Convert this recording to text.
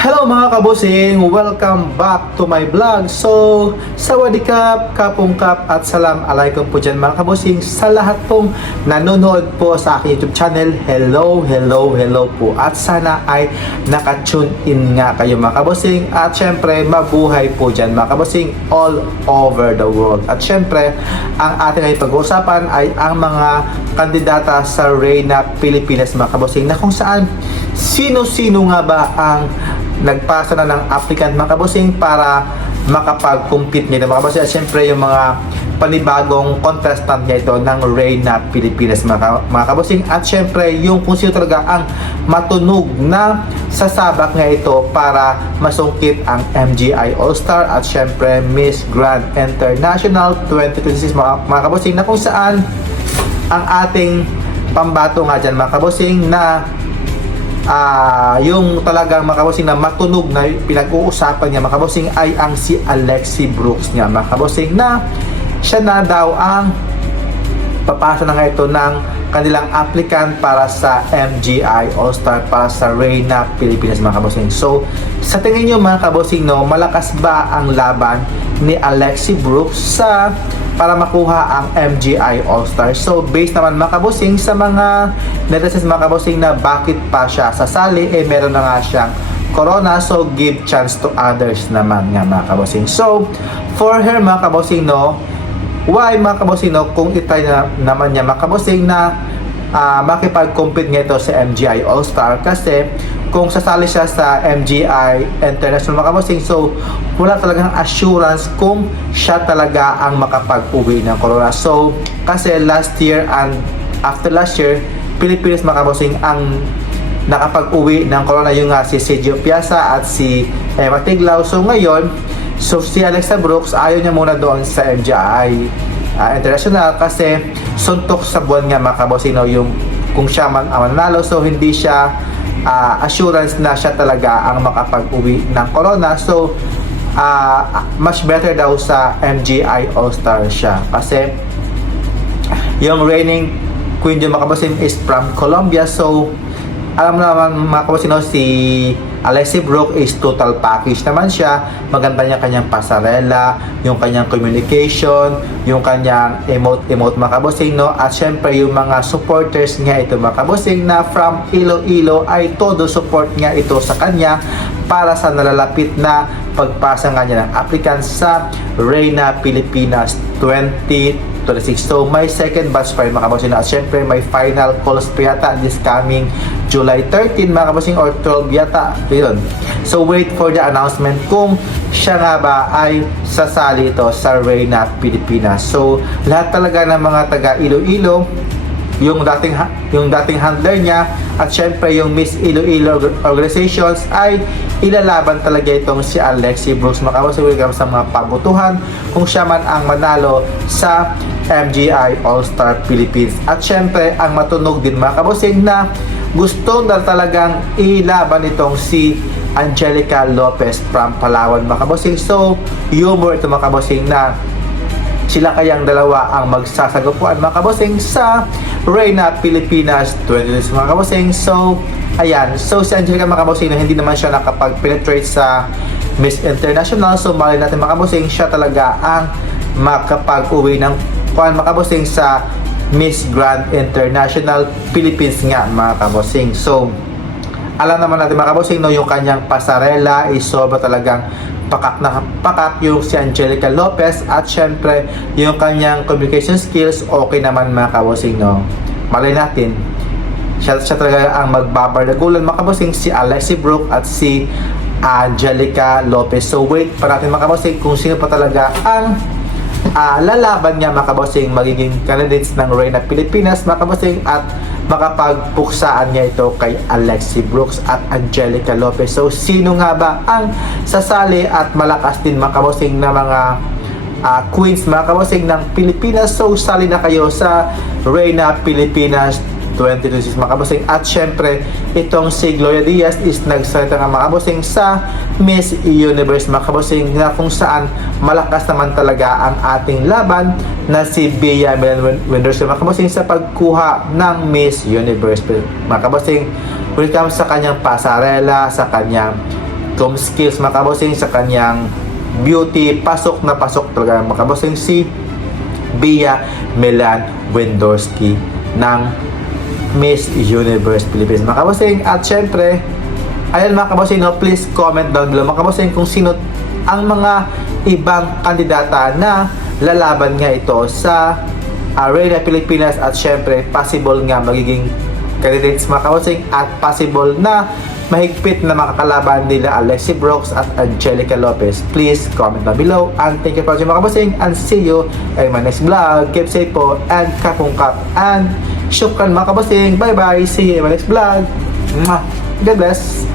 Hello mga kabusing! Welcome back to my vlog. So, sawadikap, kapungkap at salam alaikum po dyan mga kabusing sa lahat pong nanonood po sa aking YouTube channel. Hello po. At sana ay naka-tune in nga kayo mga kabusing. At syempre, mabuhay po dyan mga kabusing all over the world. At syempre, ang ating ay pag-uusapan ay ang mga kandidata sa Reyna Pilipinas mga kabusing, na kung saan sino-sino nga ba ang nagpasa na ng applicant mga kabusing para makapag-compete nito mga kabusing. At syempre yung mga panibagong contestant niya ito ng Reyna Pilipinas mga kabusing. At syempre yung kung sino talaga ang matunog na sasabak nga ito para masungkit ang MGI All-Star at syempre Miss Grand International 2026 mga kabusing, na kung saan ang ating pambato nga dyan mga kabusing na yung talagang mga kabusing na matunog na pinag-uusapan niya mga kabusing ay ang si Alexi Brooks niya mga kabusing, na siya na daw ang papasa na nga ito ng kanilang applicant para sa MGI All-Star para sa Reyna Pilipinas mga kabusing. So sa tingin nyo mga kabusing, no, malakas ba ang laban ni Alexi Brooks sa para makuha ang MGI All-Star? So based naman mga kabusing sa mga netizens mga kabusing na bakit pa siya sasali, meron na nga siyang corona, so give chance to others naman nga mga kabusing. So for her mga kabusing, no, why mga kabusing, no, kung itry na naman niya mga kabusing na makipag-compete nga ito sa MGI All-Star, kasi kung sasali siya sa MGI International mga kabusing, so wala talagang assurance kung siya talaga ang makapag-uwi ng corona. So kasi last year and after last year, Pilipinas mga kabusing ang nakapag-uwi ng corona, yung si Sergio Piazza at si Emma Tiglao. So ngayon, so si Alexa Brooks ayaw niya muna doon sa MGI International kasi suntok sa buwan nga mga kabusing, no, yung kung siya man ang mananalo, so hindi siya assurance na siya talaga ang makapag-uwi ng corona. So much better daw sa MGI All-Star siya kasi yung reigning queen yung mga kabusing is from Colombia. So alam naman mga kabusing, no, si Alexi Brooks is total package naman siya. Maganda niya kanyang pasarela, yung kanyang communication, yung kanyang emote mga kabusing, no? At syempre yung mga supporters nga ito mga kabusing na from Iloilo ay todo support nga ito sa kanya para sa nalalapit na pagpasa nga niya ng applicants sa Reyna Pilipinas 2026. So may second batch pa rin mga kabusing, at syempre may final calls pa yata this coming July 13 mga kabusing or 12 yata yun. So wait for the announcement kung siya nga ba ay sasali ito sa Reyna Pilipinas. So lahat talaga ng mga taga Iloilo, yung dating handler niya at syempre yung Miss Iloilo organizations ay ilalaban talaga itong si Alexi Brooks mga kabusing sa mga pabutuhan kung siya man ang manalo sa MGI All-Star Philippines. At syempre ang matunog din mga kabusing na gusto na talagang ilaban itong si Angelica Lopez from Palawan mga kabusing. So humor ito mga kabusing na sila kayang dalawa ang magsasagapuan mga kabusing sa Reyna Pilipinas 2026 mga kabusing. So ayan, so si Angelica mga kabusing na hindi naman siya nakapag-penetrate sa Miss International, so mali natin mga kabusing siya talaga ang makapag-uwi ng mga kabusing sa Miss Grand International Philippines nga mga kabusing. So alam naman natin mga kabusing, no, yung kanyang pasarela is sobra talagang pakak na pakak yung si Angelica Lopez, at syempre yung kanyang communication skills okay naman mga kabusing, no. Malay natin siya talaga ang magbabardagulan mga kabusing, si Alexi Brooks at si Angelica Lopez. So wait pa natin mga kabusing kung sino pa talaga ang lalaban niya mga kabusing, magiging candidates ng Reyna Pilipinas mga kabusing, at makapagpuksaan niya ito kay Alexi Brooks at Angelica Lopez. So sino nga ba ang sasali at malakas din mga kabusing na mga queens mga kabusing ng Pilipinas? So sali na kayo sa Reyna Pilipinas 2026 mga kabusing. At syempre itong si Gloria Diaz is nagsalita nga mga kabusing sa Miss Universe mga kabusing, na kung saan malakas naman talaga ang ating laban na si Bea Mendoza mga kabusing sa pagkuha ng Miss Universe mga kabusing when it comes sa kanyang pasarela, sa kanyang com skills mga kabossing, sa kanyang beauty, pasok na pasok talaga mga kabossing si Bea Melan Wendorski ng Miss Universe Philippines mga kabossing. At syempre, ayan mga kabossing, no, please comment down below mga kabossing kung sino ang mga ibang kandidata na lalaban nga ito sa Reyna Pilipinas, at syempre possible nga magiging candidates mga kabossing, at possible na mahigpit na makakalaban nila Alexi Brooks at Angelica Lopez. Please comment down below, and thank you for watching mga kabossing, and see you in my next vlog. Keep safe po, and kapungkap, and syukran mga kabossing. Bye bye, see you in my next vlog. Mwah! God bless.